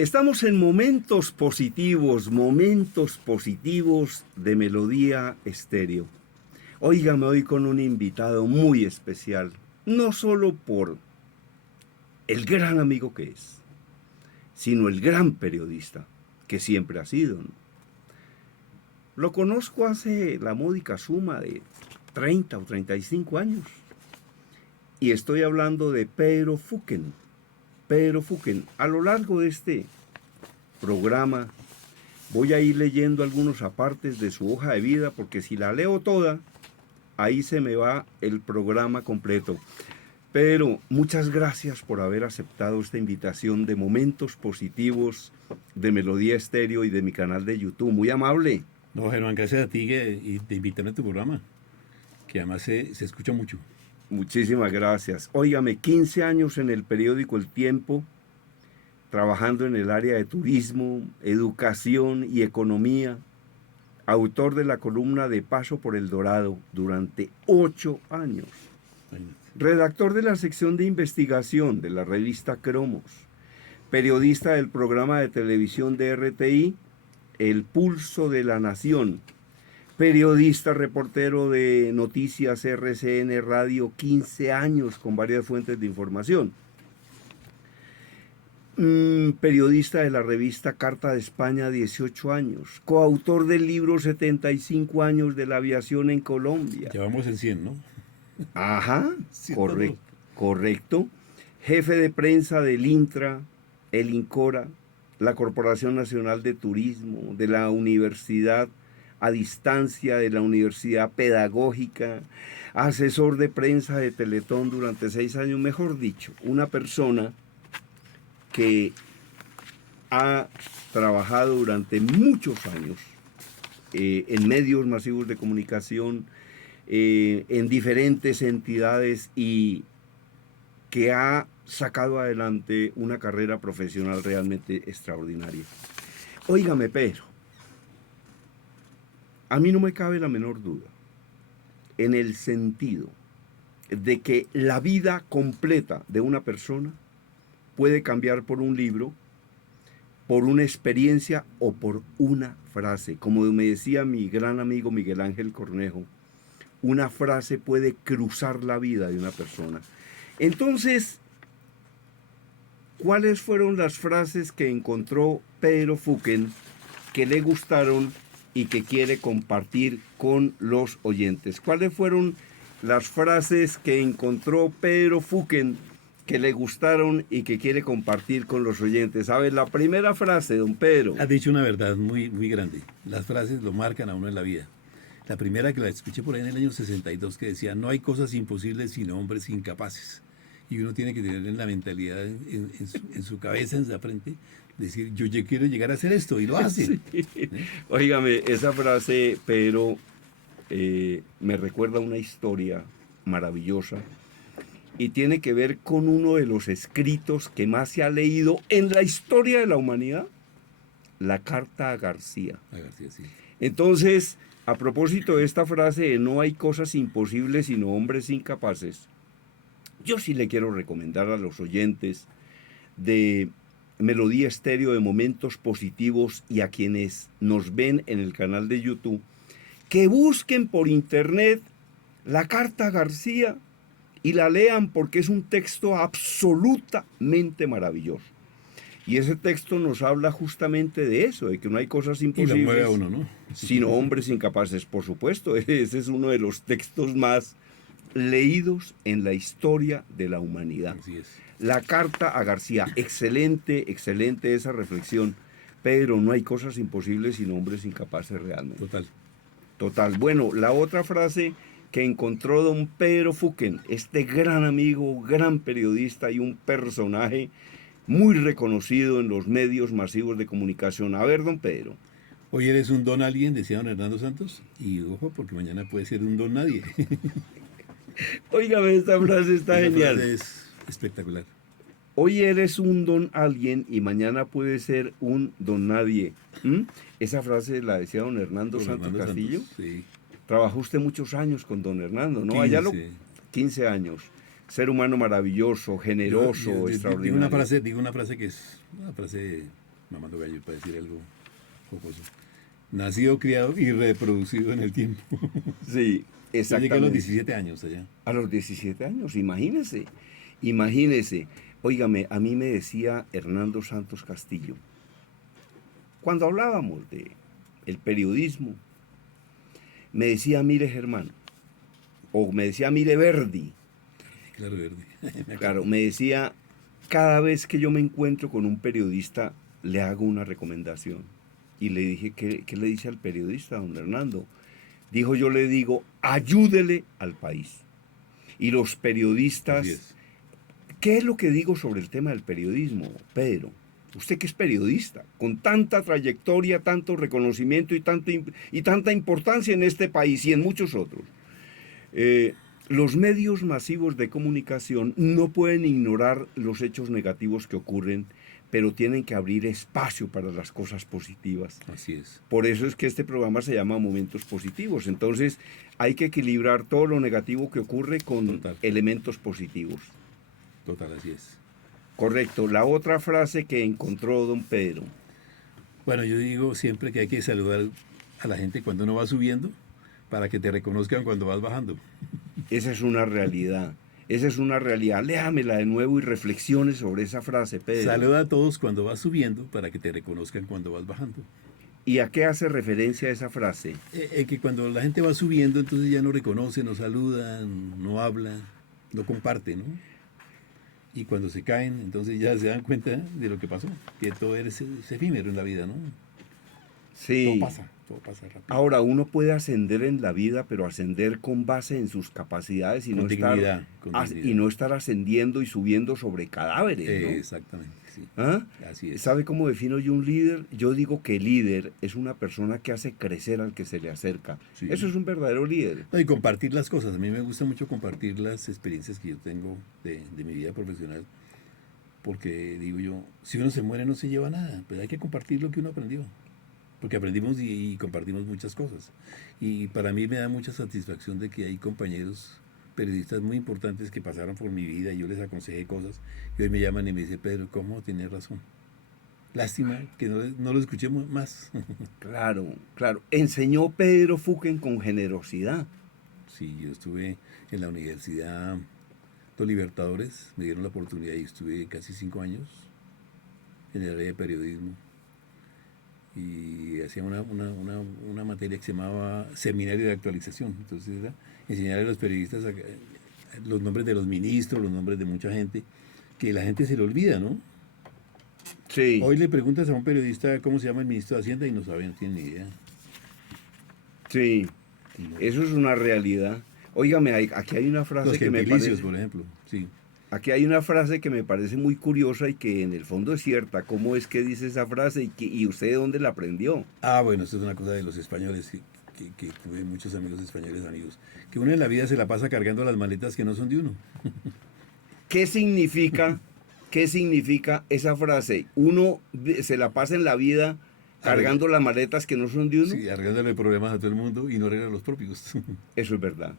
Estamos en momentos positivos de Melodía Estéreo. Óigame hoy con un invitado muy especial, no solo por el gran amigo que es, sino el gran periodista que siempre ha sido, ¿no? Lo conozco hace la módica suma de 30 o 35 años. Y estoy hablando de Pedro Fuken. Pedro Fuken. A lo largo de este programa voy a ir leyendo algunos apartes de su hoja de vida, porque si la leo toda, ahí se me va el programa completo. Pero muchas gracias por haber aceptado esta invitación de Momentos Positivos de Melodía Estéreo y de mi canal de YouTube. Muy amable. No, Germán, gracias a ti y te invitarme a tu programa, que además se escucha mucho. Muchísimas gracias. Óigame, 15 años en el periódico El Tiempo, trabajando en el área de turismo, educación y economía. Autor de la columna de Paso por el Dorado durante 8 años. Redactor de la sección de investigación de la revista Cromos. Periodista del programa de televisión de RTI, El Pulso de la Nación. Periodista, reportero de Noticias RCN Radio, 15 años con varias fuentes de información. Periodista de la revista Carta de España, 18 años. Coautor del libro 75 años de la aviación en Colombia. Llevamos en 100, ¿no? Ajá, Correcto. correcto. Jefe de prensa del INTRA, el INCORA, la Corporación Nacional de Turismo, de la Universidad a Distancia, de la Universidad Pedagógica, asesor de prensa de Teletón durante 6 años, mejor dicho, una persona que ha trabajado durante muchos años en medios masivos de comunicación, en diferentes entidades y que ha sacado adelante una carrera profesional realmente extraordinaria. Óigame, Pedro, a mí no me cabe la menor duda en el sentido de que la vida completa de una persona puede cambiar por un libro, por una experiencia o por una frase. Como me decía mi gran amigo Miguel Ángel Cornejo, una frase puede cruzar la vida de una persona. Entonces, ¿cuáles fueron las frases que encontró Pedro Fuken que le gustaron y que quiere compartir con los oyentes? ¿Cuáles fueron las frases que encontró Pedro Fuken que le gustaron y que quiere compartir con los oyentes? A ver, la primera frase, don Pedro. Has dicho una verdad muy, muy grande. Las frases lo marcan a uno en la vida. La primera que la escuché por ahí en el año 62 que decía, no hay cosas imposibles sino hombres incapaces. Y uno tiene que tener en la mentalidad, en su cabeza, en su frente, decir, yo quiero llegar a hacer esto, y lo hace. Sí. Óigame, esa frase, Pedro, me recuerda una historia maravillosa y tiene que ver con uno de los escritos que más se ha leído en la historia de la humanidad, la Carta a García. A García, sí. Entonces, a propósito de esta frase de no hay cosas imposibles sino hombres incapaces, yo sí le quiero recomendar a los oyentes de Melodía Estéreo de Momentos Positivos y a quienes nos ven en el canal de YouTube, que busquen por internet la Carta a García y la lean, porque es un texto absolutamente maravilloso. Y ese texto nos habla justamente de eso, de que no hay cosas imposibles, y lo mueve a uno, ¿no? Sino hombres incapaces, por supuesto. Ese es uno de los textos más leídos en la historia de la humanidad. Así es. La Carta a García, excelente, excelente esa reflexión. Pedro, no hay cosas imposibles sino hombres incapaces realmente. Total. Bueno, la otra frase que encontró don Pedro Fuken, este gran amigo, gran periodista y un personaje muy reconocido en los medios masivos de comunicación. A ver, don Pedro. Hoy eres un don alguien, decía don Hernando Santos, y ojo, porque mañana puede ser un don nadie. Óigame, esta frase está genial. Frase es espectacular. Hoy eres un don alguien y mañana puede ser un don nadie. Esa frase la decía don Hernando Santos Castillo. Sí. Trabajó usted muchos años con don Hernando, ¿no? 15. Allá 15 años. Ser humano maravilloso, generoso, extraordinario. Digo una frase que es una frase mamando gallo para decir algo jocoso. Nacido, criado y reproducido en el tiempo. Sí, Yo llegué a exactamente. los 17 años allá. A los 17 años, imagínese, imagínese. Óigame, a mí me decía Hernando Santos Castillo, cuando hablábamos de el periodismo, me decía, mire Germán, o me decía, mire Verdi, Claro, verde. claro, me decía, cada vez que yo me encuentro con un periodista, le hago una recomendación. Y le dije, ¿qué le dice al periodista, don Hernando? Dijo, yo le digo, ayúdele al país. Y los periodistas, Así es. ¿qué es lo que digo sobre el tema del periodismo, Pedro? Usted que es periodista, con tanta trayectoria, tanto reconocimiento y tanta importancia en este país y en muchos otros. Los medios masivos de comunicación no pueden ignorar los hechos negativos que ocurren, pero tienen que abrir espacio para las cosas positivas. Así es. Por eso es que este programa se llama Momentos Positivos. Entonces hay que equilibrar todo lo negativo que ocurre con Total. elementos positivos. Total, así es. Correcto. La otra frase que encontró don Pedro. Bueno, yo digo siempre que hay que saludar a la gente cuando uno va subiendo para que te reconozcan cuando vas bajando. Esa es una realidad. Esa es una realidad. Léamela de nuevo y reflexione sobre esa frase, Pedro. Saluda a todos cuando vas subiendo para que te reconozcan cuando vas bajando. ¿Y a qué hace referencia esa frase? Que cuando la gente va subiendo, entonces ya no reconoce, no saluda, no habla, no comparte, ¿no? Y cuando se caen, entonces ya se dan cuenta de lo que pasó, que todo es efímero en la vida, ¿no? Sí. Todo pasa rápido. Ahora, uno puede ascender en la vida, pero ascender con base en sus capacidades y, Con no, dignidad, y no estar ascendiendo y subiendo sobre cadáveres, ¿no? Exactamente, sí. ¿Ah? Así es. ¿Sabe cómo defino yo un líder? Yo digo que el líder es una persona que hace crecer al que se le acerca. Sí. Eso es un verdadero líder. No, y compartir las cosas. A mí me gusta mucho compartir las experiencias que yo tengo de mi vida profesional, porque digo yo, si uno se muere no se lleva nada, pero hay que compartir lo que uno aprendió, porque aprendimos y compartimos muchas cosas. Y para mí me da mucha satisfacción de que hay compañeros periodistas muy importantes que pasaron por mi vida y yo les aconsejé cosas y hoy me llaman y me dicen, Pedro, ¿cómo tienes razón? Lástima que no lo escuchemos más. Claro, claro. Enseñó Pedro Fuquen con generosidad. Sí, yo estuve en la Universidad Los Libertadores, me dieron la oportunidad y estuve casi 5 años en el área de periodismo y hacía una materia que se llamaba Seminario de Actualización. Entonces era enseñar a los periodistas los nombres de los ministros, los nombres de mucha gente, que la gente se le olvida, ¿no? Sí. Hoy le preguntas a un periodista cómo se llama el ministro de Hacienda y no sabe, no tiene ni idea. Sí. No. Eso es una realidad. Óigame, aquí hay una frase Los que me gentilicios, parece... por ejemplo, sí. Aquí hay una frase que me parece muy curiosa y que en el fondo es cierta. ¿Cómo es que dice esa frase y usted de dónde la aprendió? Ah, bueno, esto es una cosa de los españoles, que tuve muchos amigos españoles, amigos, que uno en la vida se la pasa cargando las maletas que no son de uno. ¿Qué significa esa frase? Uno se la pasa en la vida cargando las maletas que no son de uno. Sí, arreglándole problemas a todo el mundo y no arregla los propios. Eso es verdad.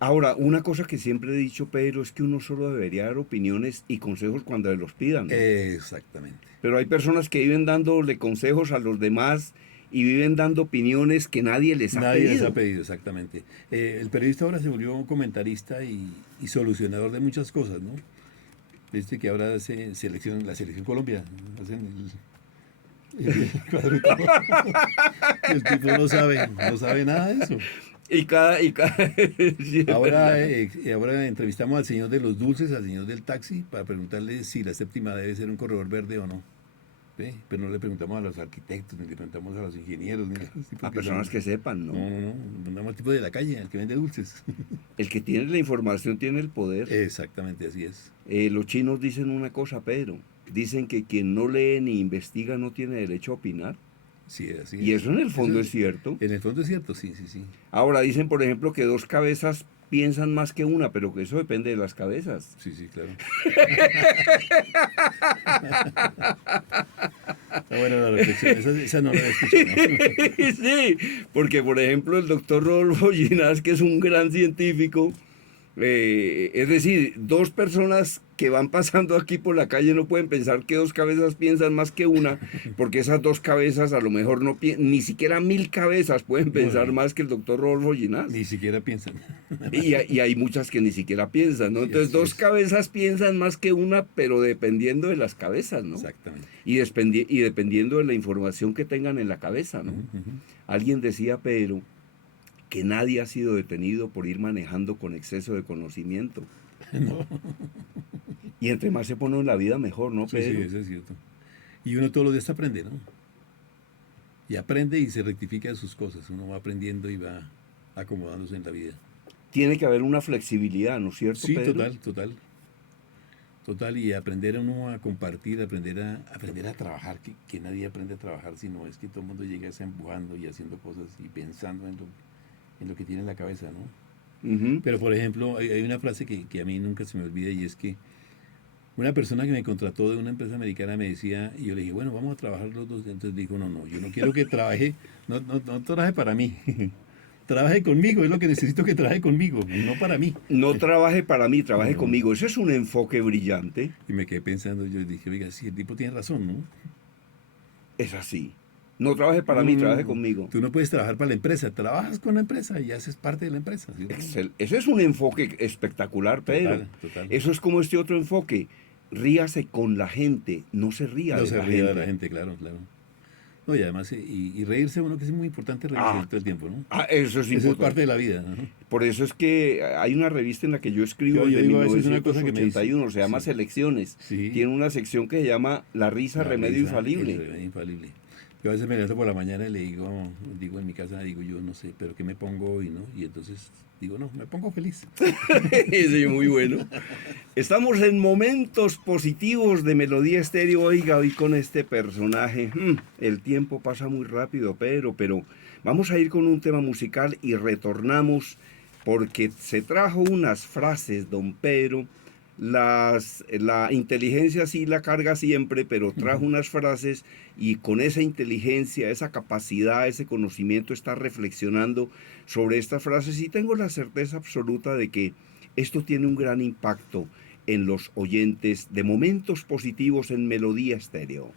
Ahora, una cosa que siempre he dicho, Pedro, es que uno solo debería dar opiniones y consejos cuando se los pidan, ¿no? Exactamente. Pero hay personas que viven dándole consejos a los demás y viven dando opiniones que nadie les ha Nadie pedido. les ha pedido, exactamente. El periodista ahora se volvió un comentarista y solucionador de muchas cosas, ¿no? Viste que ahora hace la selección Colombia, hacen el cuadrito. El tipo no sabe nada de eso. Y cada sí, es Ahora, verdad. ahora entrevistamos al señor de los dulces, al señor del taxi, para preguntarle si la séptima debe ser un corredor verde o no. ¿Ve? Pero no le preguntamos a los arquitectos, ni le preguntamos a los ingenieros, ni a los tipos A personas que sepan, ¿no? No, preguntamos al tipo de la calle, al que vende dulces. El que tiene la información tiene el poder. Exactamente, así es. Los chinos dicen una cosa, Pedro. Dicen que quien no lee ni investiga no tiene derecho a opinar. Sí, así Y es. eso en el fondo Eso es cierto. En el fondo es cierto, sí, sí, sí. Ahora dicen, por ejemplo, que dos cabezas piensan más que una, pero que eso depende de las cabezas. Sí, sí, claro. Está buena la reflexión, esa no la he escuchado, ¿no? Sí, porque por ejemplo el doctor Rodolfo Ginás, que es un gran científico, Es decir, dos personas que van pasando aquí por la calle no pueden pensar que dos cabezas piensan más que una, porque esas dos cabezas a lo mejor no ni siquiera 1000 cabezas pueden pensar Bueno, más que el doctor Rodolfo Ginás. ni siquiera piensan. Y hay muchas que ni siquiera piensan, ¿no? Sí, Entonces, así dos es. cabezas piensan más que una, pero dependiendo de las cabezas, ¿no? Exactamente. Y dependiendo de la información que tengan en la cabeza, ¿no? Ujú, ujú. Alguien decía, Pedro, que nadie ha sido detenido por ir manejando con exceso de conocimiento. No. Y entre más se pone en la vida, mejor, ¿no, Sí, sí, Pedro? eso es cierto. Y uno todos los días aprende, ¿no? Y aprende y se rectifica de sus cosas. Uno va aprendiendo y va acomodándose en la vida. Tiene que haber una flexibilidad, ¿no es cierto, Sí, Pedro? total, total. Total, y aprender uno a compartir, aprender a trabajar, que nadie aprende a trabajar, sino es que todo el mundo llega empujando y haciendo cosas y pensando en lo que tiene en la cabeza, ¿no? Ujú. Pero, por ejemplo, hay una frase que a mí nunca se me olvida y es que una persona que me contrató de una empresa americana me decía, y yo le dije, bueno, vamos a trabajar los dos. Entonces dijo, no, no, yo no quiero que trabaje, no trabaje para mí, trabaje conmigo, es lo que necesito que trabaje conmigo, no para mí. No trabaje para mí, trabaje No. conmigo. Ese es un enfoque brillante. Y me quedé pensando, yo dije, oiga, sí, el tipo tiene razón, ¿no? Es así. No trabaje para mí, trabaje No, conmigo. tú no puedes trabajar para la empresa, trabajas con la empresa y haces parte de la empresa, ¿cierto? Ese es un enfoque espectacular, Pedro. Total, total. Eso es como este otro enfoque. Ríase con la gente, no se ría No de se la ríe de gente. la gente, claro, claro. No, y además, y reírse uno, que es muy importante reírse Ah, todo el tiempo, ¿no? eso es Eso es parte importante. de la vida, ¿no? Por eso es que hay una revista en la que yo escribo Yo desde digo a veces una cosa que me dice, 1981, se llama sí, Selecciones. sí, Tiene una sección que se llama La risa, la remedio risa, el infalible. remedio infalible. Yo a veces me levanto por la mañana y le digo en mi casa, digo yo, no sé, pero ¿qué me pongo hoy, no? Y entonces digo, no, me pongo feliz. Sí, muy bueno. Estamos en momentos positivos de Melodía Estéreo. Oiga, hoy con este personaje. El tiempo pasa muy rápido, pero vamos a ir con un tema musical y retornamos porque se trajo unas frases, don Pedro. La inteligencia sí la carga siempre, pero trajo unas frases y con esa inteligencia, esa capacidad, ese conocimiento está reflexionando sobre estas frases y tengo la certeza absoluta de que esto tiene un gran impacto en los oyentes de momentos positivos en Melodía Estéreo.